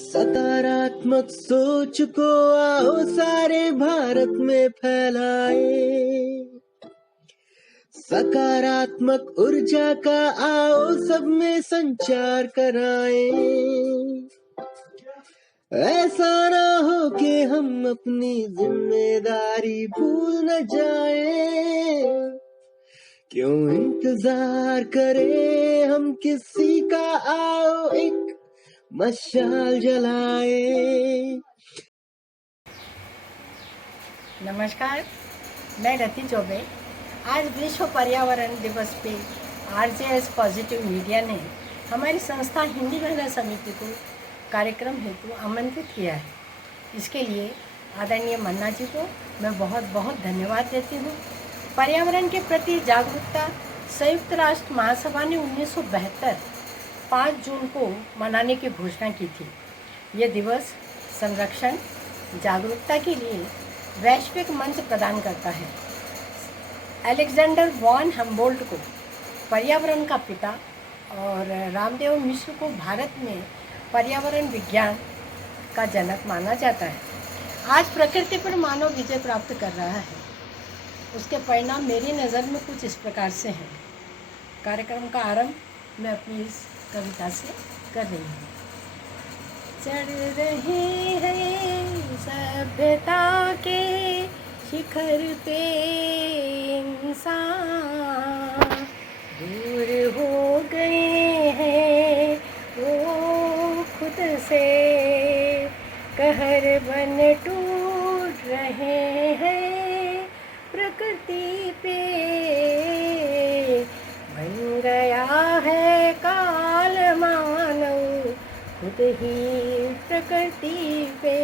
सकारात्मक सोच को आओ सारे भारत में फैलाए। सकारात्मक ऊर्जा का आओ सब में संचार कराएं। ऐसा ना हो कि हम अपनी जिम्मेदारी भूल न जाएं। क्यों इंतजार करें हम किसी का, आओ एक मशाल जलाए। नमस्कार, मैं रति चौबे। आज विश्व पर्यावरण दिवस पे आरजेएस पॉजिटिव मीडिया ने हमारी संस्था हिंदी महिला समिति को कार्यक्रम हेतु आमंत्रित किया है। इसके लिए आदरणीय मन्ना जी को मैं बहुत बहुत धन्यवाद देती हूँ। पर्यावरण के प्रति जागरूकता संयुक्त राष्ट्र महासभा ने 1972 5 जून को मनाने की घोषणा की थी। ये दिवस संरक्षण जागरूकता के लिए वैश्विक मंच प्रदान करता है। अलेक्जेंडर वॉन हम्बोल्ट को पर्यावरण का पिता और रामदेव मिश्र को भारत में पर्यावरण विज्ञान का जनक माना जाता है। आज प्रकृति पर मानव विजय प्राप्त कर रहा है। उसके परिणाम मेरी नज़र में कुछ इस प्रकार से हैं। कार्यक्रम का आरंभ मैं अपनी इस कविता से कर रही हूँ। चढ़ रहे हैं सभ्यता के शिखर पे इंसान, दूर हो गए हैं वो खुद से, कहर बन टूट रहे हैं प्रकृति पे। बन गया है काल मानव खुद ही प्रकृति पे।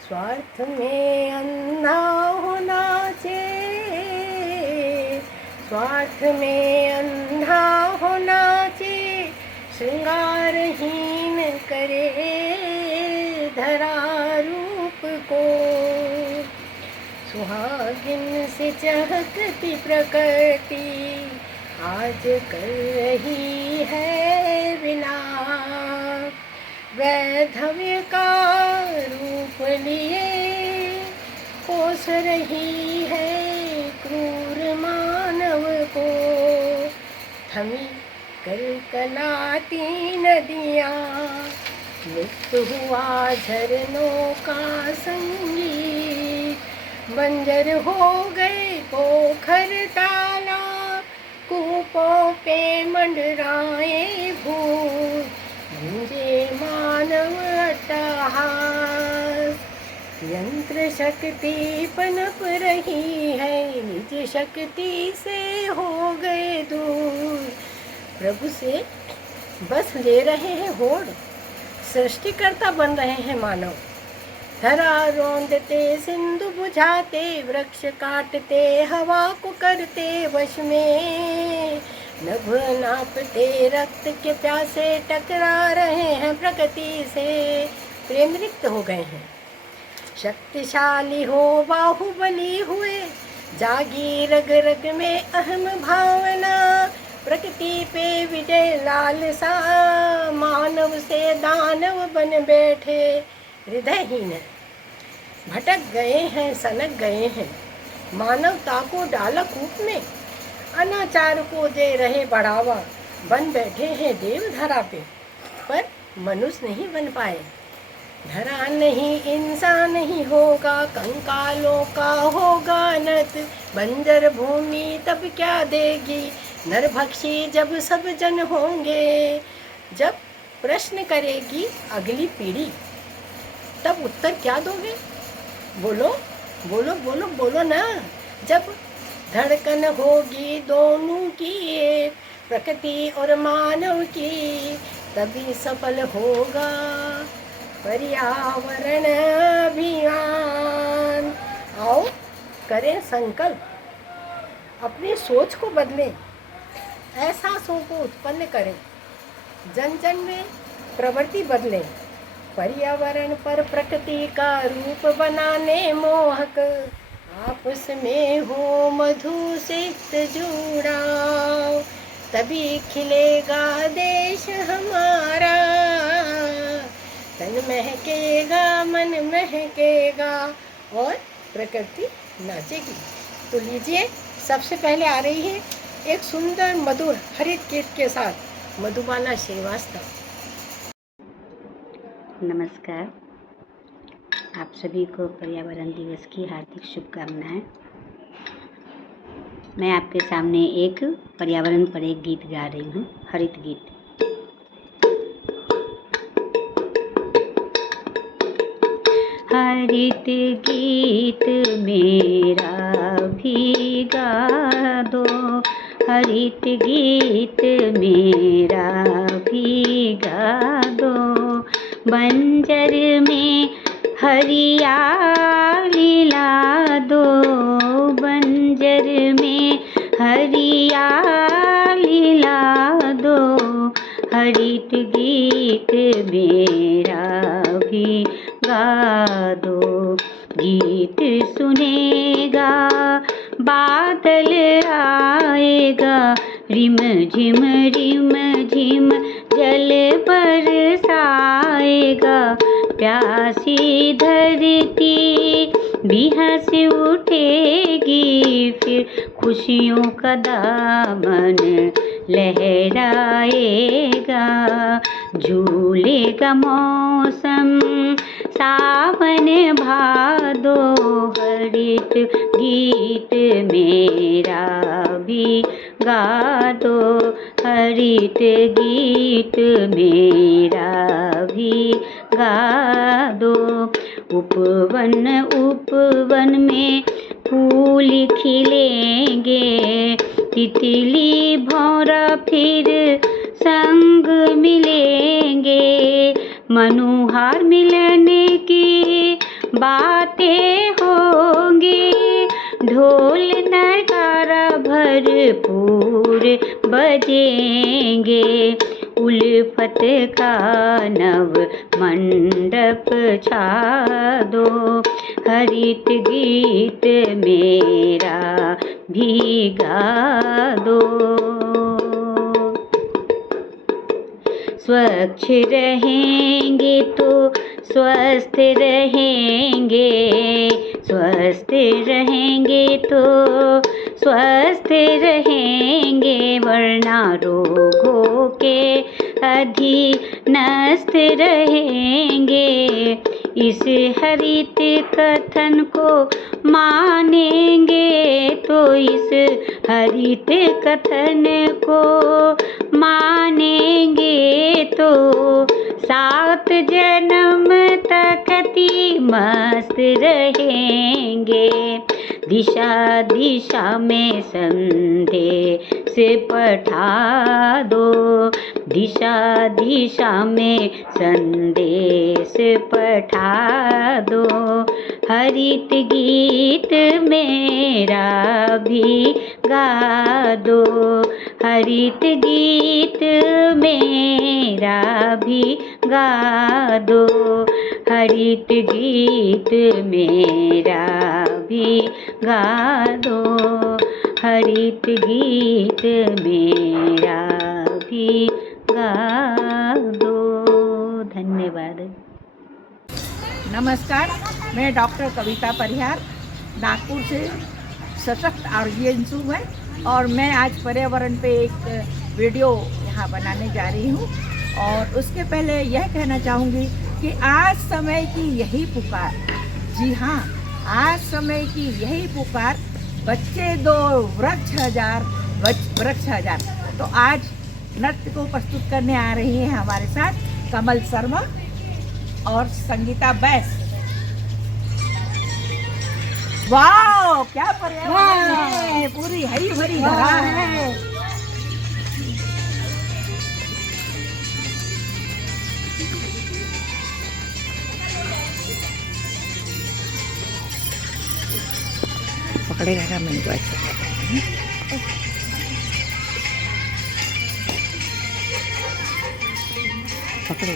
स्वार्थ में अंधा होना चाहिए, स्वार्थ में अंधा होना चाहिए। श्रृंगारहीन करे धरा रूप को, सुहागिन से चहकती प्रकृति आज कर रही है विनाश। वैधव्य का रूप लिए कोस रही है क्रूर मानव को। थमी कलकलाती नदियाँ, मुक्त हुआ झरनों का संगीत। बंजर हो गए पोखर तालाब, कूपों पे मंडराए भूत। गूंजे मानव अट्टहास, यंत्र शक्ति पनप रही है, निज शक्ति से हो गए दूर। प्रभु से बस ले रहे हैं होड़, सृष्टिकर्ता बन रहे हैं मानव। धरा रोंदते सिंधु बुझाते, वृक्ष काटते हवा को करते वश में। नभ नापते रक्त के प्यासे टकरा रहे हैं प्रकृति से, प्रेम रिक्त हो गए हैं। शक्तिशाली हो बाहुबली हुए, जागी रग रग में अहम भावना। प्रकृति पे विजय लालसा, मानव से दानव बन बैठे हृदयहीन। भटक गए हैं सनक गए हैं, मानवता को डाला कूप में। अनाचार को दे रहे बढ़ावा, बन बैठे हैं देव धरा पे, पर मनुष्य नहीं बन पाए। धरा नहीं इंसान नहीं होगा, कंकालों का होगा नत। बंजर भूमि तब क्या देगी, नरभक्षी जब सब जन होंगे। जब प्रश्न करेगी अगली पीढ़ी, तब उत्तर क्या दोगे? बोलो बोलो बोलो बोलो ना। जब धड़कन होगी दोनों की एक, प्रकृति और मानव की, तभी सफल होगा पर्यावरण अभियान। आओ करें संकल्प, अपनी सोच को बदलें, एहसासों को उत्पन्न करें, जन जन में प्रवृत्ति बदलें। पर्यावरण पर प्रकृति का रूप बनाने मोहक, आपस में हो मधु से जुड़ाव। तभी खिलेगा देश हमारा, मन महकेगा और प्रकृति नाचेगी। तो लीजिए, सबसे पहले आ रही है एक सुंदर मधुर हरित गीत के साथ मधुबाला श्रीवास्तव। नमस्कार, आप सभी को पर्यावरण दिवस की हार्दिक शुभकामनाएं। मैं आपके सामने एक पर्यावरण पर एक गीत गा रही हूँ, हरित गीत। हरित गीत मेरा भी गा दो, हरित गीत मेरा भी गा दो। बंजर में हरियाली ला दो, बंजर में हरियाली ला दो। हरित गीत मेरा भी गा दो। गीत सुनेगा बादल आएगा, रिम झिम जल बरसाएगा। प्यासी धरती भी हंस उठेगी, फिर खुशियों का दामन लहराएगा। झूलेगा मौसम सावन भादो, हरित गीत मेरा भी गा दो, हरित गीत मेरा भी गा दो। उपवन में फूल खिलेंगे, तितली भौरा फिर संग मिलेंगे। मनुहार मिलने की बातें होंगी, ढोल नगारा भरपूर बजेंगे। उल्फत का नव मंडप छा दो, हरित गीत मेरा भी गा दो। स्वच्छ रहेंगे तो स्वस्थ रहेंगे, स्वस्थ रहेंगे तो स्वस्थ रहेंगे। वरना रोगों के अधीनस्थ रहेंगे। इस हरित कथन को मानेंगे तो इस हरित कथन को मानेंगे तो 7 जन्म तक मस्त रहेंगे। दिशा दिशा में संदेश पठा दो, दिशा दिशा में संदेश पठा दो। हरित गीत मेरा भी गा दो, हरित गीत मेरा भी गा दो। हरित गीत मेरा भी गा दो, हरित गीत मेरा भी गा दो। धन्यवाद। नमस्कार, मैं डॉक्टर कविता परिहार नागपुर से सशक्त आरजीएनसू है और मैं आज पर्यावरण पे एक वीडियो यहाँ बनाने जा रही हूँ। और उसके पहले यह कहना चाहूँगी कि आज समय की यही पुकार, जी हाँ, आज समय की यही पुकार, बच्चे दो वृक्ष हजार। तो आज नृत्य को प्रस्तुत करने आ रही हैं हमारे साथ कमल शर्मा और संगीता बैस। वाह, क्या पर्यावरण है, पूरी हरी भरी धरा है। पकड़े रहेगा मैंने को ऐसे पकड़े।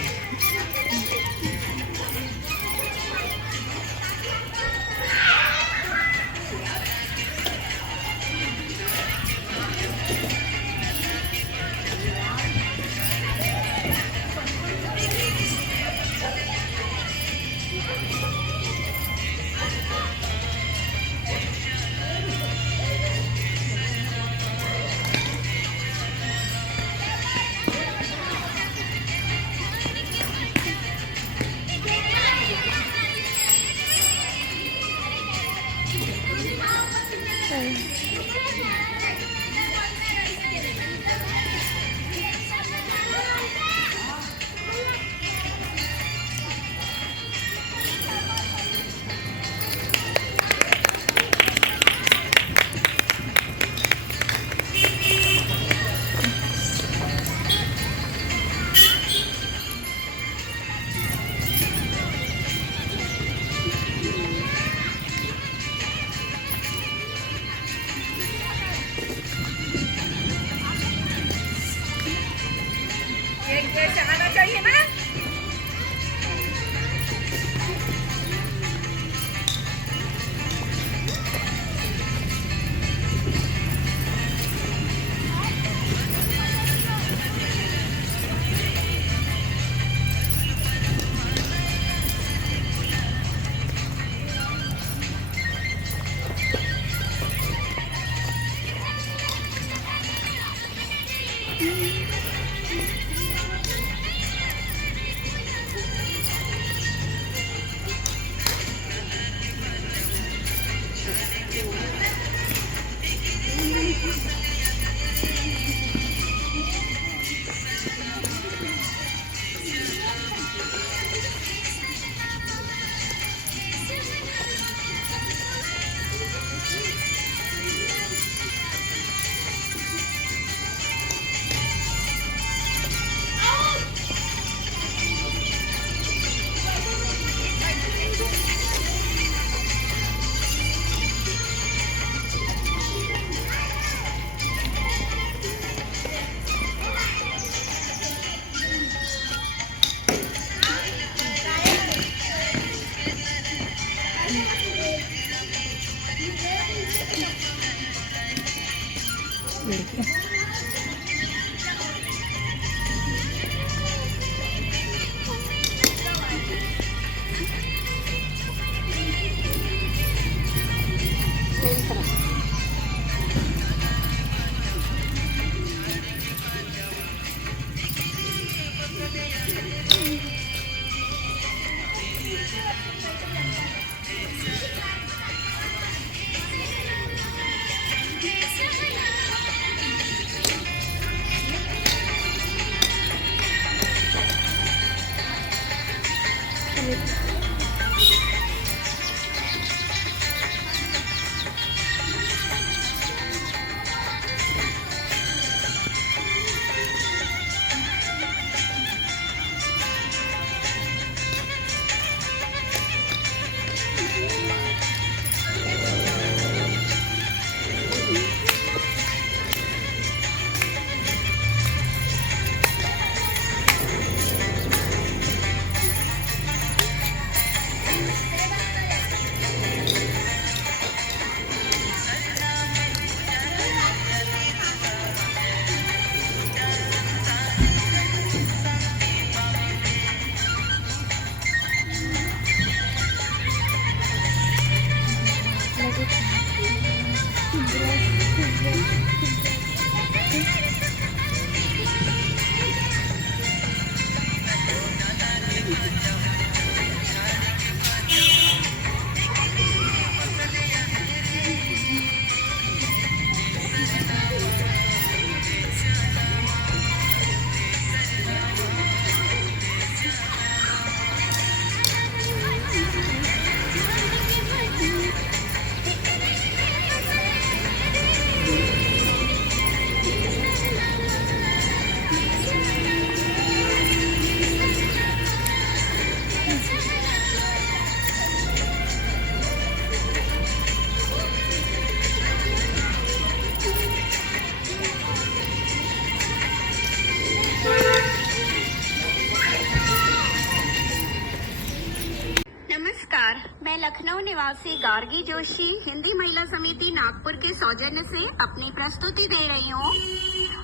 नमस्कार, मैं लखनऊ निवासी गार्गी जोशी हिंदी महिला समिति नागपुर के सौजन्य से अपनी प्रस्तुति दे रही हूँ।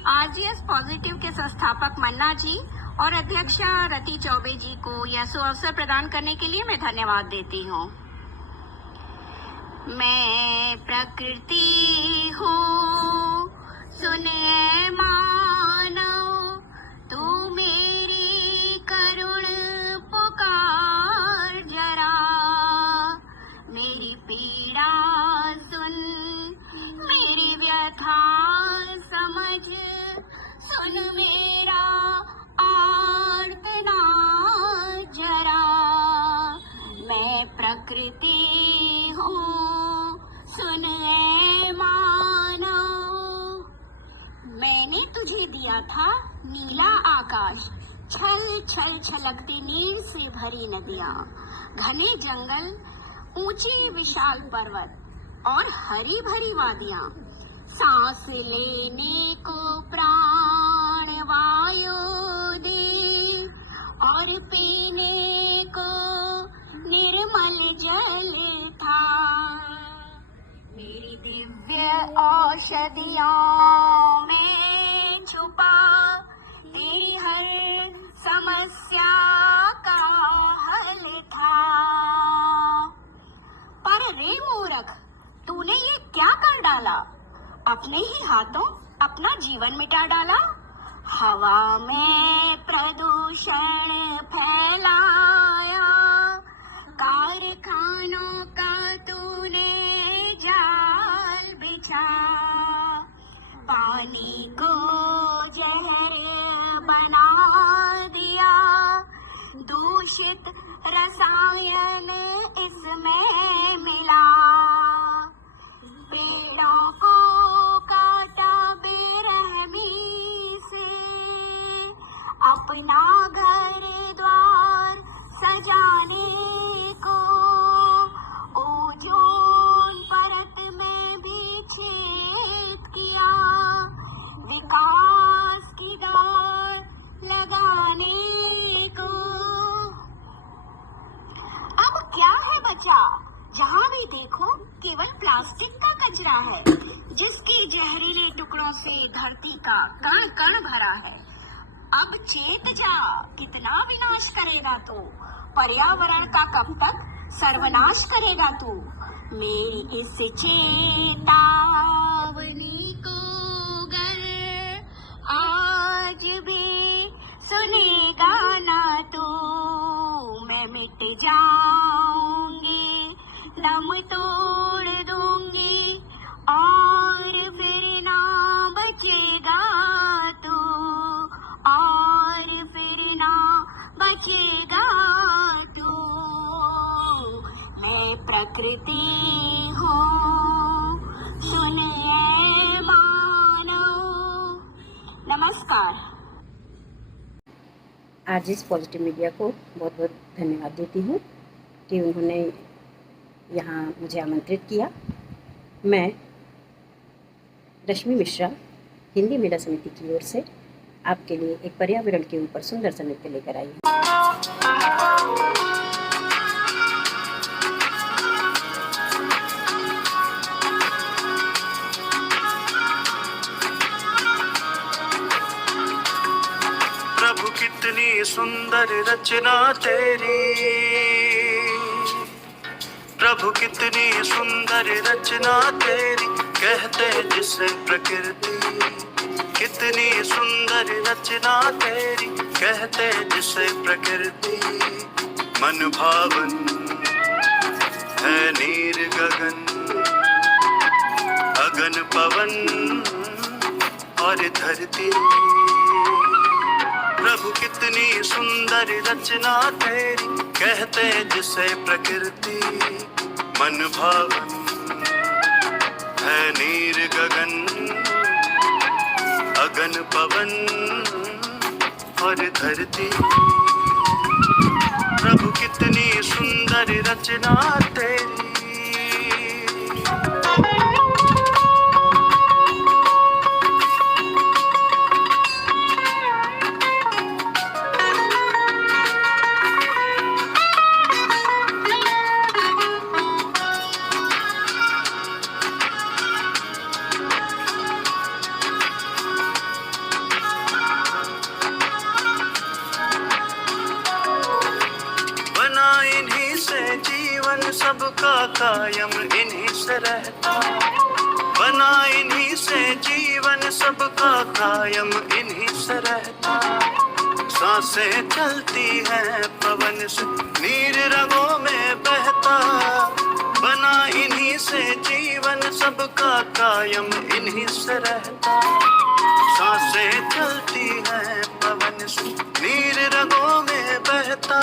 आरजीएस पॉजिटिव के संस्थापक मन्ना जी और अध्यक्षा रति चौबे जी को यह सुअवसर प्रदान करने के लिए मैं धन्यवाद देती हूँ। मैं प्रकृति हूँ, सुने मानव, तू मेरी करुण पुकार जरा, मेरी पीड़ा सुन, मेरी व्यथा समझ, सुन मेरा आर्तना जरा। मैं प्रकृति हूँ, सुन ए मानव। मैंने तुझे दिया था नीला आकाश, छल छल छलकती नीर से भरी नदियाँ, घने जंगल, ऊंचे विशाल पर्वत और हरी भरी वादियाँ, सांस लेने को प्राण वायु दे और पीने को निर्मल जल था। मेरी दिव्य औषधियों में छुपा तेरी हर समस्या का हल था। पर रे मूर्ख, तूने ये क्या कर डाला? अपने ही हाथों अपना जीवन मिटा डाला। हवा में प्रदूषण फैलाया, कारखानों का तूने जाल बिछा, पानी को जहर बना दिया, दूषित रसायन इसमें मिला, पेड़ों को काटा बेरहमी से, अपना घर द्वार सजाने को, ओजोन परत में भी छेद किया, विकास की दौड़ लगाने को। अब क्या है बचा? जहाँ भी देखो केवल प्लास्टिक का कचरा है, जिसके जहरीले टुकड़ों से धरती का कण कण भरा है। अब चेत जा, कितना विनाश करेगा तू? पर्यावरण का कब तक सर्वनाश करेगा तू? मेरी इस चेतावनी को गर आज भी सुनेगा ना तू, मैं मिट जाऊंगी, दम तोड़ दूंगी और फिर ना बचेगा तू, और फिर ना बचेगा तू। प्रकृति हो सुनिए मानव। नमस्कार। आज इस पॉजिटिव मीडिया को बहुत बहुत धन्यवाद देती हूँ कि उन्होंने यहाँ मुझे आमंत्रित किया। मैं रश्मि मिश्रा हिंदी मीडिया समिति की ओर से आपके लिए एक पर्यावरण के ऊपर सुंदर सा नृत्य लेकर आई हूँ। प्रभु कितनी सुंदर रचना तेरी, प्रभु कितनी सुंदर रचना तेरी, कहते जिसे प्रकृति। कितनी सुंदर रचना तेरी, कहते जिसे प्रकृति। मन भावन है नीर गगन, अगन पवन और धरती। प्रभु कितनी सुंदर रचना तेरी, कहते जिसे प्रकृति। मन भावन है नीर गगन, अगन पवन और धरती। प्रभु कितनी सुंदर रचना तेरी। सबका कायम इन्हीं से रहता, बना इन्हीं से जीवन सबका कायम इन्हीं से रहता। सांसें चलती हैं पवन से नीर रगों में बहता, बना इन्हीं से जीवन सबका कायम इन्हीं से रहता। सांसें चलती हैं पवन से नीर रगों में बहता।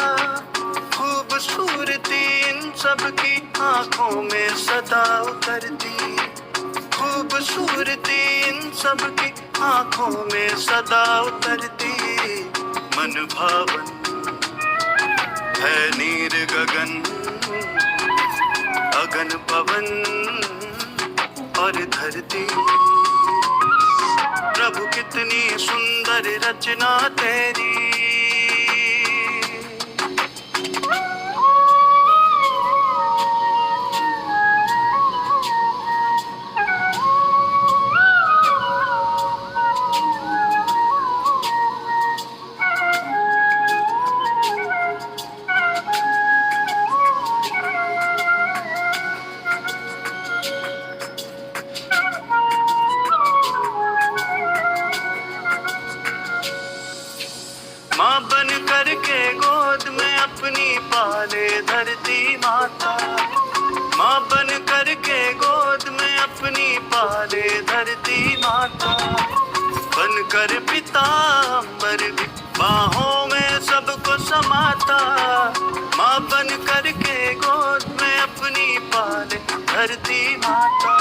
खूबसूरती इन सब की आंखों में सदा उतरती, खूबसूरती इन सब की आंखों में सदा उतरती। मन भावन है नीर गगन, अगन पवन और धरती। प्रभु कितनी सुंदर रचना तेरी। माँ बन करके गोद में अपनी पाले धरती माता, माँ बन करके गोद में अपनी पाले धरती माता। बन कर पिता अम्बर भी बाहों में सबको समाता, माँ बन करके गोद में अपनी पाले धरती माता।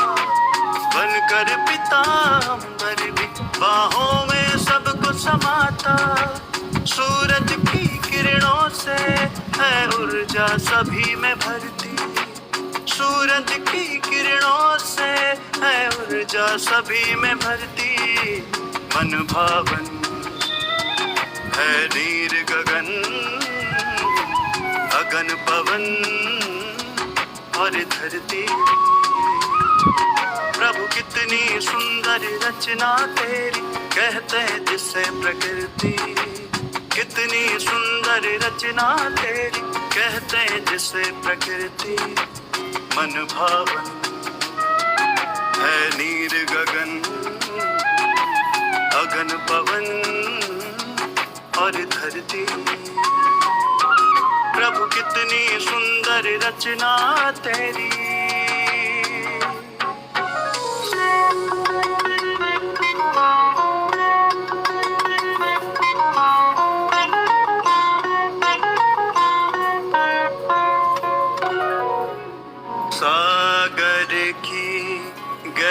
बन कर पिता अम्बर भी बाहों में सबको समाता। सूरज की किरणों से है ऊर्जा सभी में भरती, सूरज की किरणों से है ऊर्जा सभी में भरती। मन भावन है नीर गगन, अगन पवन और धरती। प्रभु कितनी सुंदर रचना तेरी, कहते जिसे प्रकृति। कितनी सुंदर रचना तेरी, कहते जिसे प्रकृति। मन भावन है नीर गगन, अगन पवन और धरती। प्रभु कितनी सुंदर रचना तेरी।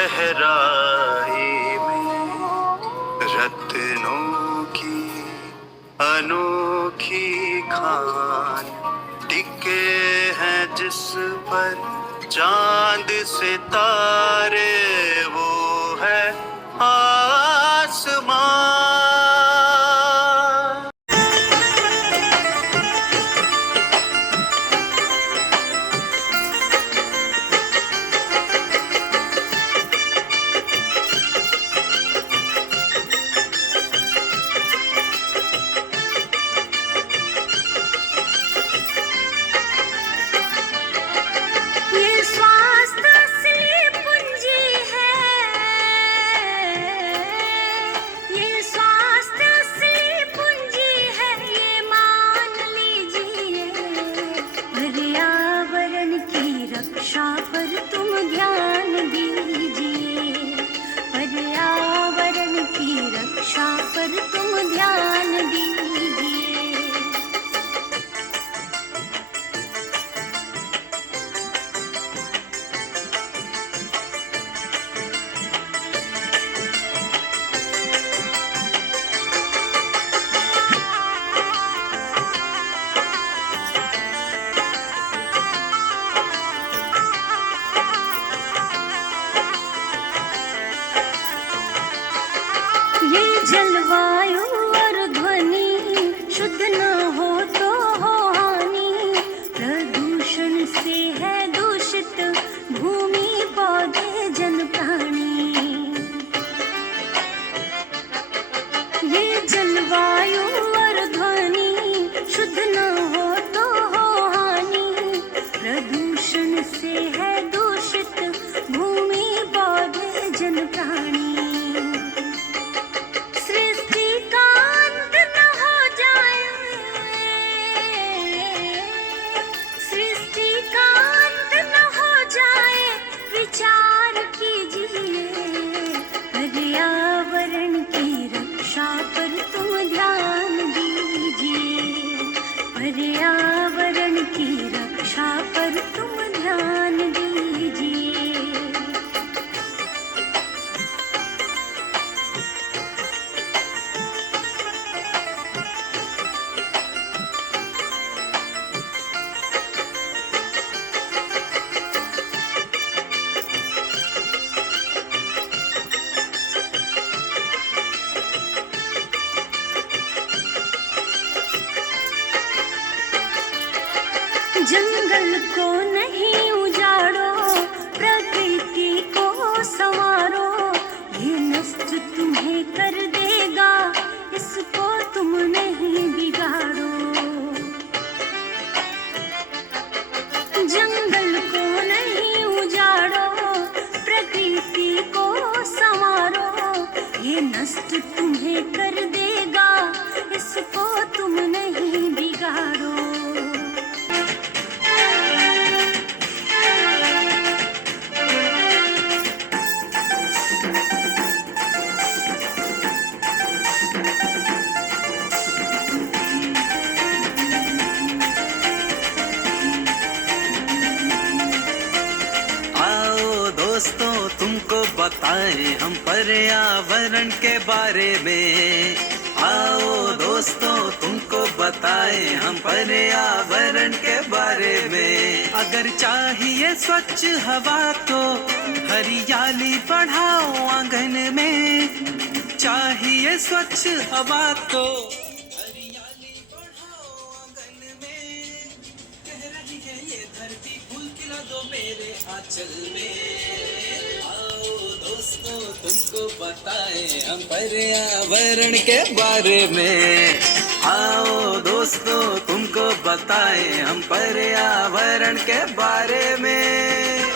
गहराई में रत्नों की अनोखी खान टिके हैं जिस पर चांद सितारे, वो है आसमान। ये स्वास्थ्य असली पूंजी है, ये स्वास्थ्य असली पूंजी है, ये मान लीजिए। पर्यावरण की रक्षा पर तुम ध्यान दीजिए, पर्यावरण की रक्षा पर तुम ध्यान दीजिए। ये जलवायु और ध्वनि शुद्ध न हो तो हो हानि, प्रदूषण से है दूषित भूमि पौधे जन प्राणी। ये जलवायु और ध्वनि शुद्ध न हो तो हो हानि, प्रदूषण से है दूषित भूमि पौधे जन प्राणी। सृष्टि का अंत न हो जाए, सृष्टि का अंत न हो जाए, विचार कीजिए। पर्यावरण की रक्षा पर तुम ध्यान दीजिए, पर्यावरण की रक्षा पर तुम ध्यान दीजिए। जंगल को नहीं उजाड़ो, प्रकृति को संवारो, ये नष्ट तुम्हें कर देगा, इसको तुम नहीं बिगाड़ो। जंगल को नहीं उजाड़ो, प्रकृति को संवारो, ये नष्ट तुम्हें कर देगा, इसको तुम नहीं बिगाड़ो। आओ दोस्तों तुमको बताएं हम पर्यावरण के बारे में, आओ दोस्तों तुमको बताएं हम पर्यावरण के बारे में। अगर चाहिए स्वच्छ हवा तो हरियाली बढ़ाओ आंगन में, चाहिए स्वच्छ हवा तो हरियाली बढ़ाओ आंगन में। कह रही है ये धरती फूल खिला दो मेरे आंचल में। आओ दोस्तों तुमको बताएं हम पर्यावरण के बारे में, आओ दोस्तों तुमको बताएं हम पर्यावरण के बारे में।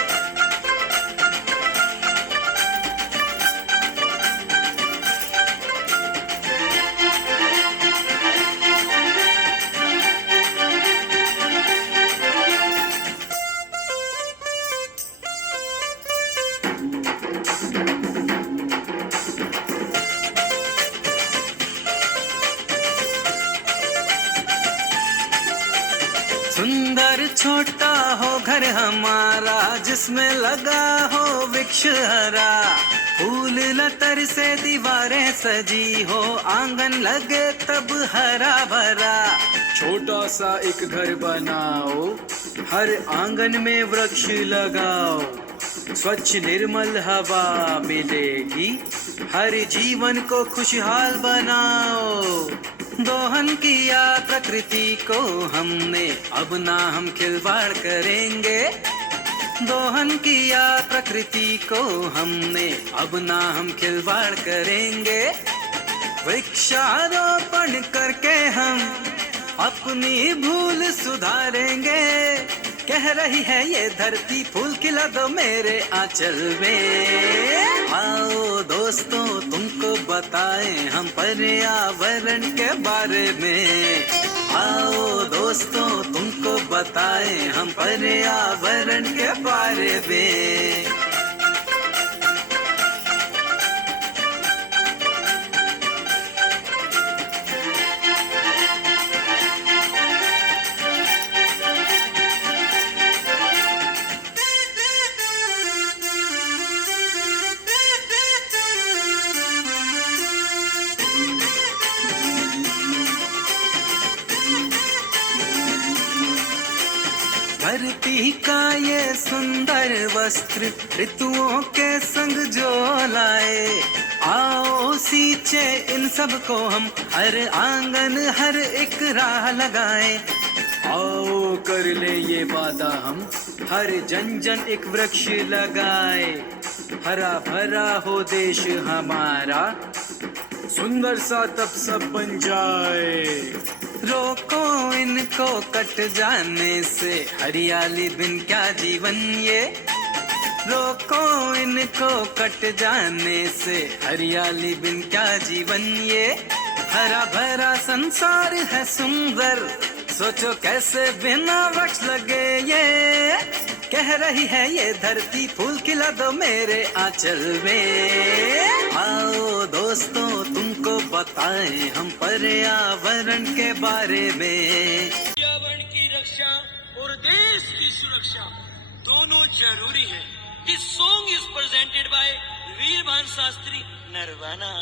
सुंदर छोटा हो घर हमारा, जिसमें लगा हो वृक्ष हरा, फूल लतर से दीवारें सजी हो, आंगन लगे तब हरा भरा। छोटा सा एक घर बनाओ, हर आंगन में वृक्ष लगाओ, स्वच्छ निर्मल हवा मिलेगी, हर जीवन को खुशहाल बनाओ। दोहन किया प्रकृति को हमने, अब ना हम खिलवाड़ करेंगे। दोहन किया प्रकृति को हमने, अब ना हम खिलवाड़ करेंगे। वृक्षारोपण करके हम अपनी भूल सुधारेंगे। कह रही है ये धरती फूल खिला दो मेरे आंचल में। आओ दोस्तों तुमको बताएं हम पर्यावरण के बारे में। आओ दोस्तों तुमको बताएं हम पर्यावरण के बारे में। धरती का ये सुंदर वस्त्र ऋतुओं के संग जो लाए, आओ सींचे इन सब को हम, हर आंगन हर एक राह लगाए। आओ कर ले ये वादा हम, हर जन जन एक वृक्ष लगाए। हरा भरा हो देश हमारा, सुंदर सा तब सब बन जाए। रोको इनको कट जाने से, हरियाली बिन क्या जीवन ये। रोको इनको कट जाने से, हरियाली बिन क्या जीवन ये। हरा भरा संसार है सुंदर, सोचो कैसे बिना वृक्ष लगे ये। कह रही है ये धरती फूल खिला दो मेरे आंचल में। आओ दोस्तों तुमको बताएं हम पर्यावरण के बारे में। पर्यावरण की रक्षा और देश की सुरक्षा दोनों जरूरी है। This song is presented by Veerbhan Shastri Narwana.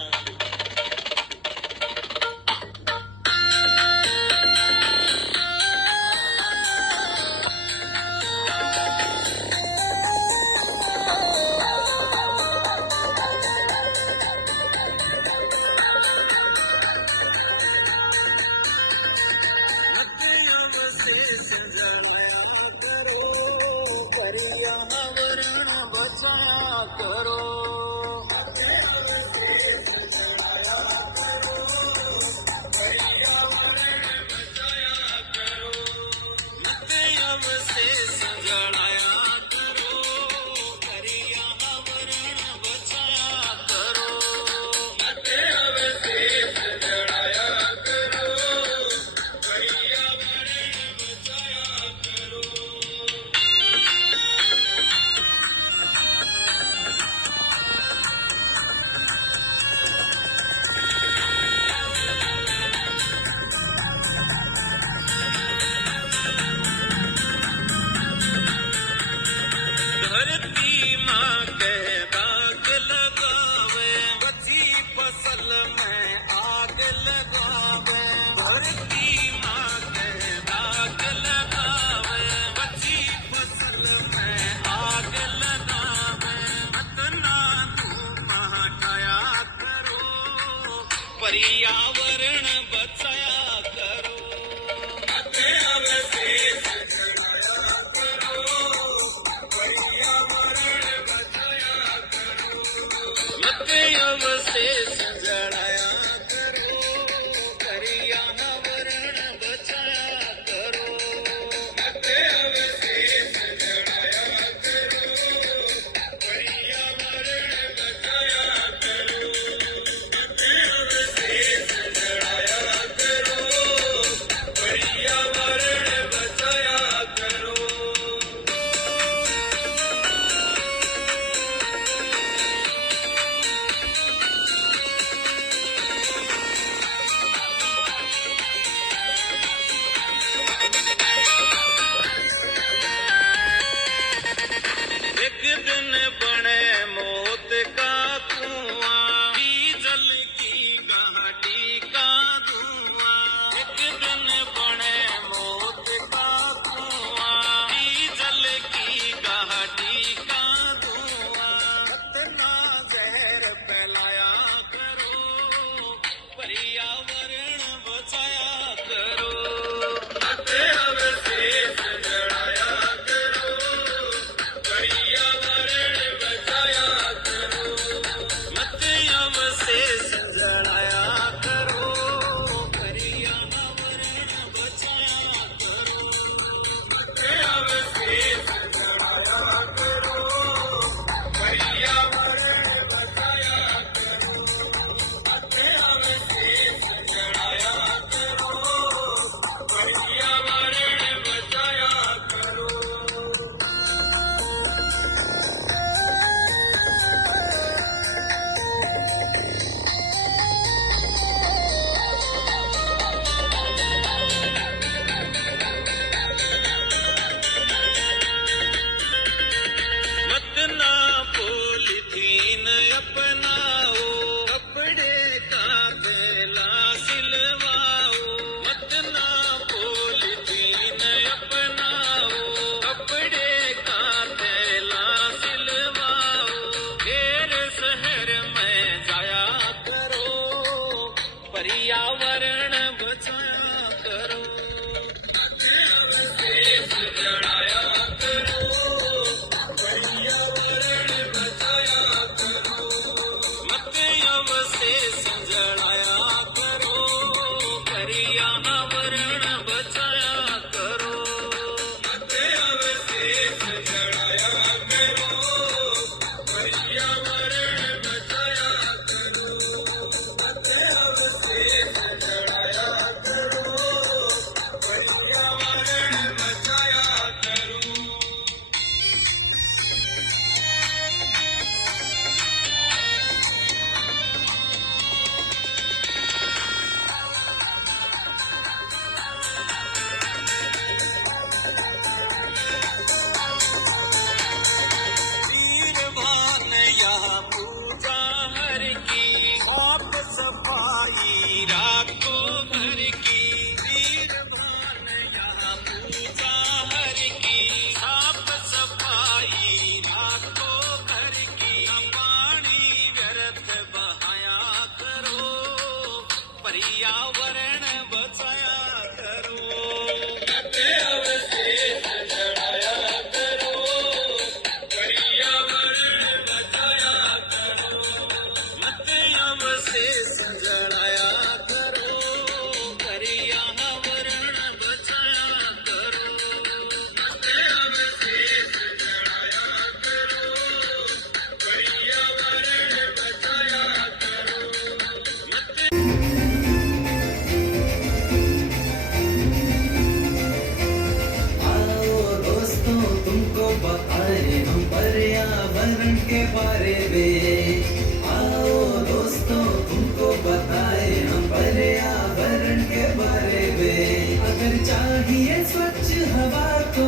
तुमको बताएं हम पर्यावरण के बारे में। आओ दोस्तों तुमको बताएं हम पर्यावरण के बारे में। अगर चाहिए स्वच्छ हवा तो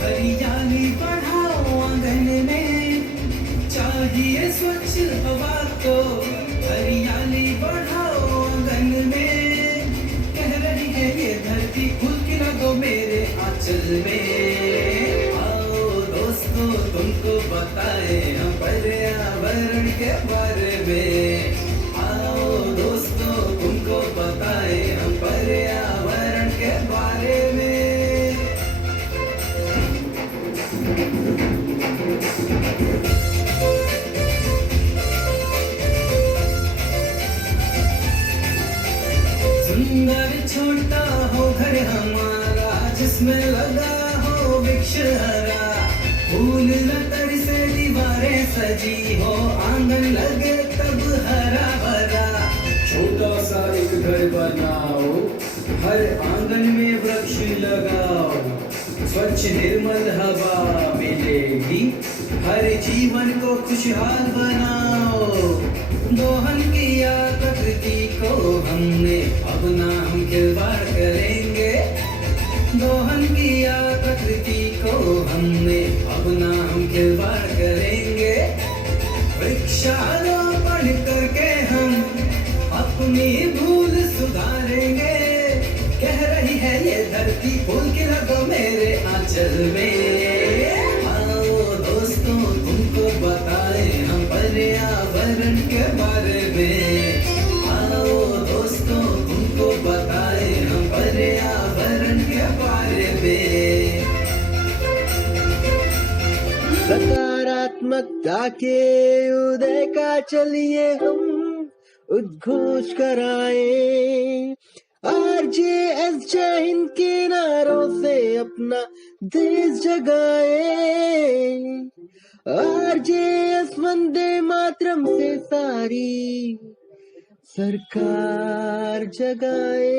हरियाली बढ़ाओ आंगन में। चाहिए स्वच्छ हवा तो हरियाली बढ़ाओ आंगन में। कह रही है ये धरती फूल खिला दो मेरे आंचल में। आओ दोस्तों तुमको बताएं हम पर्यावरण के बारे में। आओ दोस्तों तुमको बताएं हम पर्यावरण के बारे में। सुंदर छोटा हो घर हमारा, जिसमें लगा हो वृक्ष हरा। फूल लतर से दीवारें सजी हो, आंगन लगे तब हरा भरा। छोटा सा एक घर बनाओ, हर आंगन में वृक्ष लगाओ। स्वच्छ निर्मल हवा मिलेगी, हर जीवन को खुशहाल बनाओ। दोहन किया प्रकृति को हमने, अब ना हम खिलवाड़ करेंगे। दोहन किया प्रकृति को हमने, अब ना हम खिलवाड़ करेंगे। वृक्षारोपण करके हम अपनी भूल सुधारेंगे। कह रही है ये धरती फूल खिला दो मेरे आंचल में। आओ दोस्तों तुमको बताएं हम पर्यावरण के बारे में। आओ दोस्तों तुमको बताएं हम पर्यावरण के बारे में। सकारात्मकता के उदय का चलिए हम उद्घोष कराएं। RJS जय हिंद के नारों से अपना देश जगाएं। RJS वंदे मातरम से सारी सरकार जगाए।